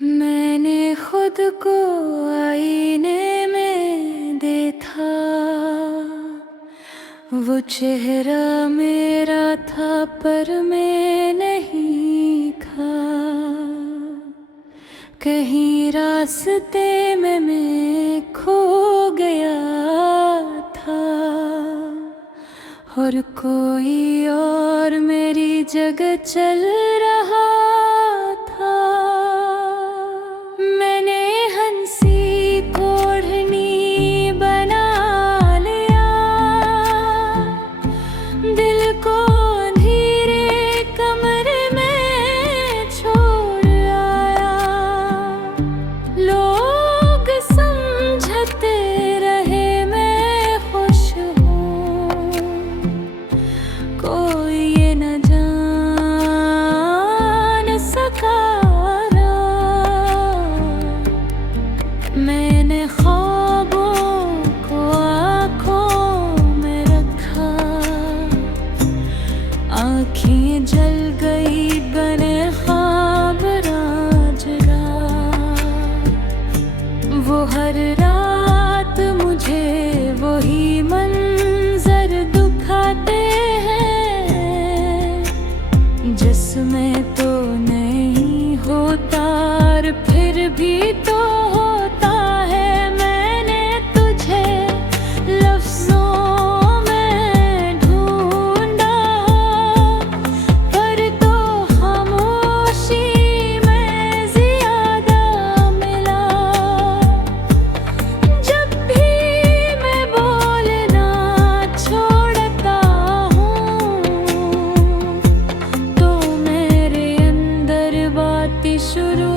मैंने खुद को आईने में देखा, वो चेहरा मेरा था पर मैं नहीं था। कहीं रास्ते में मैं खो गया था और कोई और मेरी जगह चल रहा था। मैंने हंसी को ओढ़नी बना लिया, दिल को अंधेरे कमरे में छोड़ आया। लोग समझते रहे मैं खुश हूँ, कोई ये न जान सका। मैंने ख्वाबों को आँखों में रखा, आँखें जल गई बने ख्वाब राजगा। वो हर रात मुझे वही मंजर दिखाते हैं, जिसमें तो नहीं होता और फिर भी तो होता है। मैंने तुझे लफ्ज़ों में ढूंढा, पर तो खामोशी में ज़्यादा मिला। जब भी मैं बोलना छोड़ता हूँ, तो मेरे अंदर बातें शुरू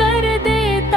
कर देता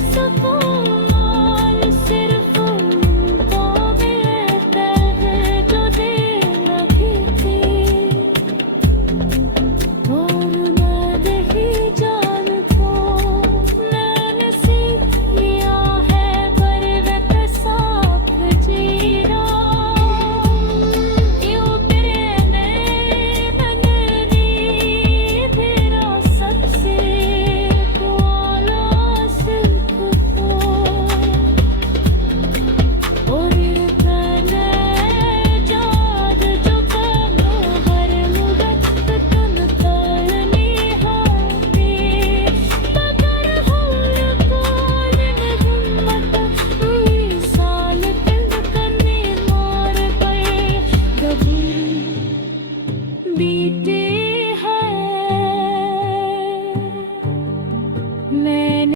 सुकून